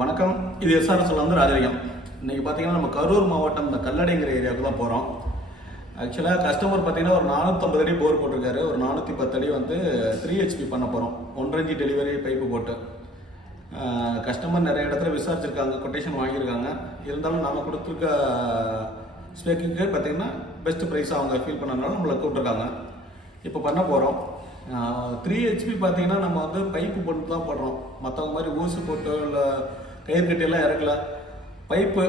வணக்கம். இது எஸ்ஆர்எஸ்ல வந்து ராஜலிங்கம். இன்னைக்கு பார்த்தீங்கன்னா நம்ம கரூர் மாவட்டம் இந்த கல்லடைங்கிற ஏரியாவுக்கு தான் போகிறோம். ஆக்சுவலாக கஸ்டமர் பார்த்தீங்கன்னா ஒரு 450 அடி போர் போட்டிருக்காரு. ஒரு 410 அடி வந்து 3 HP பண்ண போகிறோம். 1.5 inch டெலிவரி பைப்பு போட்டு. கஸ்டமர் நிறைய இடத்துல விசாரிச்சிருக்காங்க, கொட்டேஷன் வாங்கியிருக்காங்க. இருந்தாலும் நம்ம கொடுத்துருக்க ஸ்பெக்குக்கு பார்த்தீங்கன்னா பெஸ்ட் ப்ரைஸாக அவங்க ஃபீல் பண்ணனால நம்மளை கூப்பிட்ருக்காங்க. இப்போ பண்ண போகிறோம். 3 HP பார்த்தீங்கன்னா நம்ம வந்து பைப்பு போட்டு தான் போடுறோம். மற்றவங்க மாதிரி ஊசி போட்டு இல்லை கயிறு கட்டியெல்லாம் இறக்கல. பைப்பு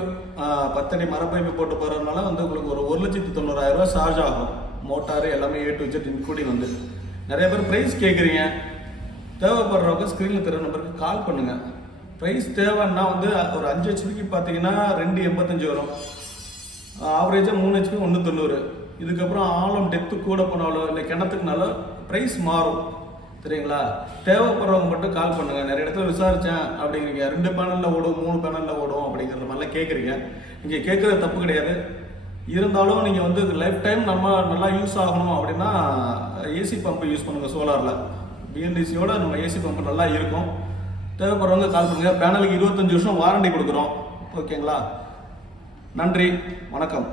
10 அடி மர பைப்பு போட்டு போகிறதுனால வந்து உங்களுக்கு ஒரு 1,90,000 ரூபா சார்ஜ் ஆகும். மோட்டாரு எல்லாமே A to Z இன்க்ளூடிங் வந்து நிறைய பேர் ப்ரைஸ் கேட்குறீங்க. தேவைப்படுறவங்க ஸ்க்ரீனில் தெரிய நம்பருக்கு கால் பண்ணுங்கள். ப்ரைஸ் தேவைன்னா வந்து ஒரு 5 HPக்கு பார்த்தீங்கன்னா 285 வரும். ஆவரேஜாக 3 HP 190. இதுக்கப்புறம் ஆழம் டெப்த்து கூட போனாலும் இல்லை கிணத்துக்குனாலும் ப்ரைஸ் மாறும். சரிங்களா? தேவைப்படுறவங்க மட்டும் கால் பண்ணுங்கள். நிறைய இடத்துல விசாரித்தேன் அப்படிங்கிறீங்க. 2 பேனலில் ஓடும், 3 பேனலில் ஓடும் அப்படிங்கிற மாதிரிலாம் கேட்குறீங்க. நீங்கள் கேட்குறது தப்பு கிடையாது. இருந்தாலும் நீங்கள் வந்து லைஃப் டைம் நம்ம நல்லா யூஸ் ஆகணும் அப்படின்னா ஏசி பம்பு யூஸ் பண்ணுங்கள். சோலாரில் பிஎன்டிசியோட நம்ம ஏசி பம்பு நல்லா இருக்கும். தேவைப்படுறவங்க கால் பண்ணுங்கள். பேனலுக்கு 25 வருஷம் வாரண்டி கொடுக்குறோம். ஓகேங்களா? நன்றி, வணக்கம்.